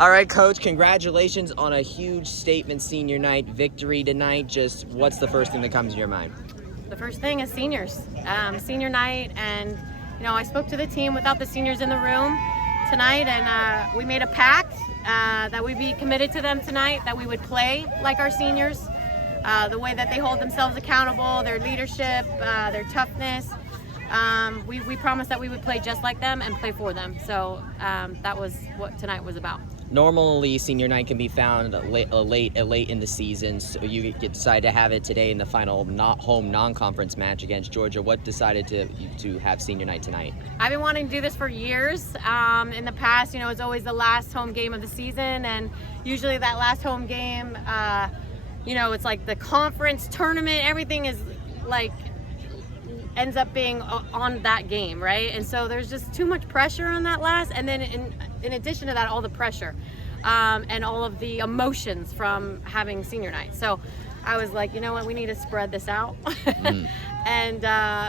All right, Coach, congratulations on a huge statement senior night victory tonight. Just what's the first thing that comes to your mind? The first thing is seniors, senior night, and I spoke to the team without the seniors in the room tonight, and we made a pact that we'd be committed to them tonight, that we would play like our seniors, the way that they hold themselves accountable, their leadership, their toughness. We promised that we would play just like them and play for them. So that was what tonight was about. Normally, senior night can be found late in the season, so you decide to have it today in the final home non-conference match against Georgia. What decided to have senior night tonight? I've been wanting to do this for years. In the past, it's always the last home game of the season, and usually that last home game, it's like the conference tournament. Everything is like ends up being on that game, right? And so there's just too much pressure on that last, and then in addition to that, all the pressure and all of the emotions from having senior night. So I was like, you know what, we need to spread this out and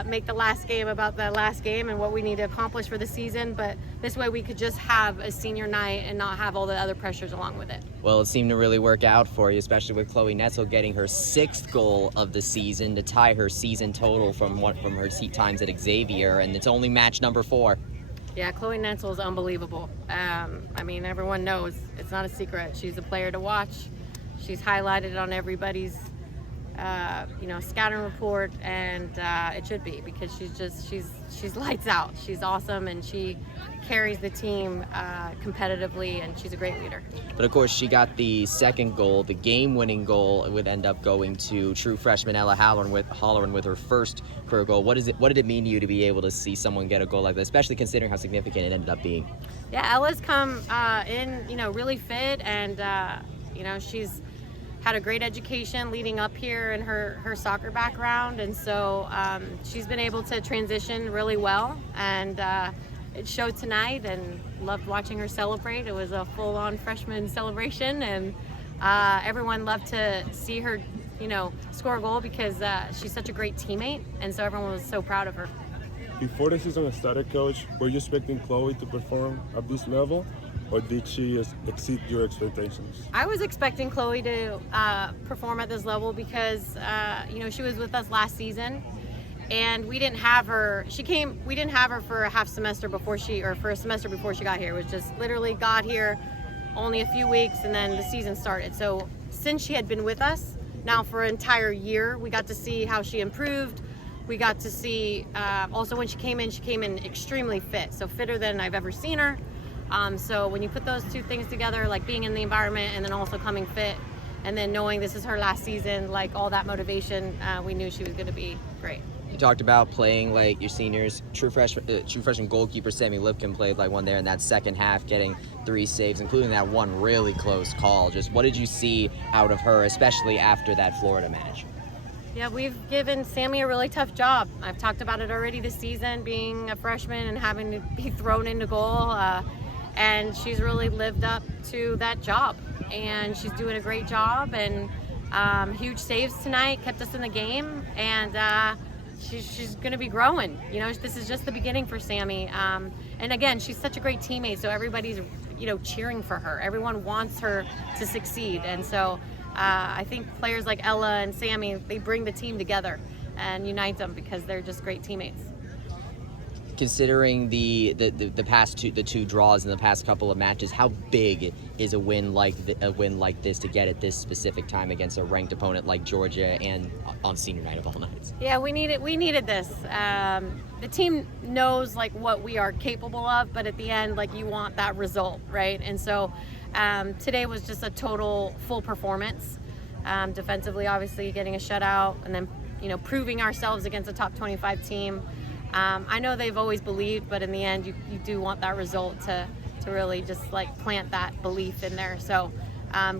make the last game about the last game and what we need to accomplish for the season. But this way we could just have a senior night and not have all the other pressures along with it. Well, it seemed to really work out for you, especially with Chloe Netzel getting her 6th goal of the season to tie her season total from her seat times at Xavier, and it's only match number 4. Yeah, Chloe Netzel is unbelievable. Everyone knows, it's not a secret. She's a player to watch. She's highlighted on everybody's scouting report, and it should be, because she's lights out. She's awesome, and she carries the team competitively, and she's a great leader. But of course, she got the 2nd goal, the game-winning goal. It would end up going to true freshman Ella Halloran with her first career goal. What did it mean to you to be able to see someone get a goal like that, especially considering how significant it ended up being? Yeah, Ella's come in, really fit, and she's had a great education leading up here in her soccer background, and so she's been able to transition really well, and it showed tonight, and loved watching her celebrate. It was a full-on freshman celebration, and everyone loved to see her score a goal, because she's such a great teammate, and so everyone was so proud of her. Before the season started, Coach, were you expecting Chloe to perform at this level, or did she exceed your expectations? I was expecting Chloe to perform at this level, because she was with us last season, and we didn't have her. We didn't have her for a semester before she got here. It was just literally got here only a few weeks, and then the season started. So since she had been with us now for an entire year, we got to see how she improved. We got to see also when she came in extremely fit, so fitter than I've ever seen her. So when you put those two things together, like being in the environment and then also coming fit, and then knowing this is her last season, like all that motivation, we knew she was going to be great. You talked about playing like your seniors. True freshman goalkeeper Sammy Lipkin played like one there in that second half, getting 3 saves, including that one really close call. Just what did you see out of her, especially after that Florida match? Yeah, we've given Sammy a really tough job. I've talked about it already this season, being a freshman and having to be thrown into goal. And she's really lived up to that job, and she's doing a great job, and huge saves tonight, kept us in the game, and she's going to be growing. This is just the beginning for Sammy, and again, she's such a great teammate, so everybody's cheering for her. Everyone wants her to succeed, and so I think players like Ella and Sammy, they bring the team together and unite them, because they're just great teammates. Considering the two draws in the past couple of matches, how big is a win like this to get at this specific time against a ranked opponent like Georgia, and on senior night of all nights? Yeah, we needed this. The team knows like what we are capable of, but at the end, like, you want that result, right? And so today was just a total full performance. Defensively, obviously getting a shutout, and then proving ourselves against a top 25 team. I know they've always believed, but in the end, you do want that result to really just like plant that belief in there. So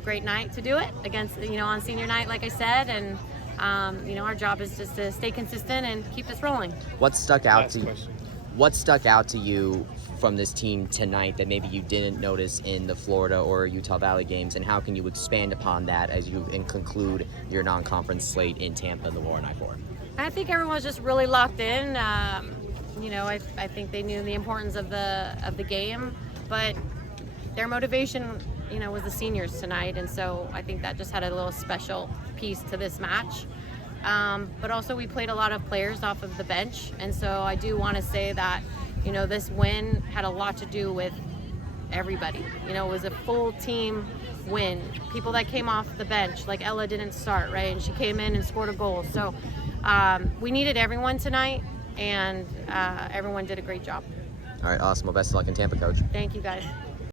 great night to do it against, on senior night, like I said, and our job is just to stay consistent and keep this rolling. What stuck out to you from this team tonight that maybe you didn't notice in the Florida or Utah Valley games, and how can you expand upon that as you conclude your non-conference slate in Tampa and the Warren I-4? I think everyone's just really locked in. I think they knew the importance of the game, but their motivation was the seniors tonight, and so I think that just had a little special piece to this match. But also we played a lot of players off of the bench, and so I do want to say that, this win had a lot to do with everybody. It was a full team win. People that came off the bench, like Ella didn't start, right? And she came in and scored a goal. So we needed everyone tonight, and everyone did a great job. All right, awesome. Well, best of luck in Tampa, Coach. Thank you, guys.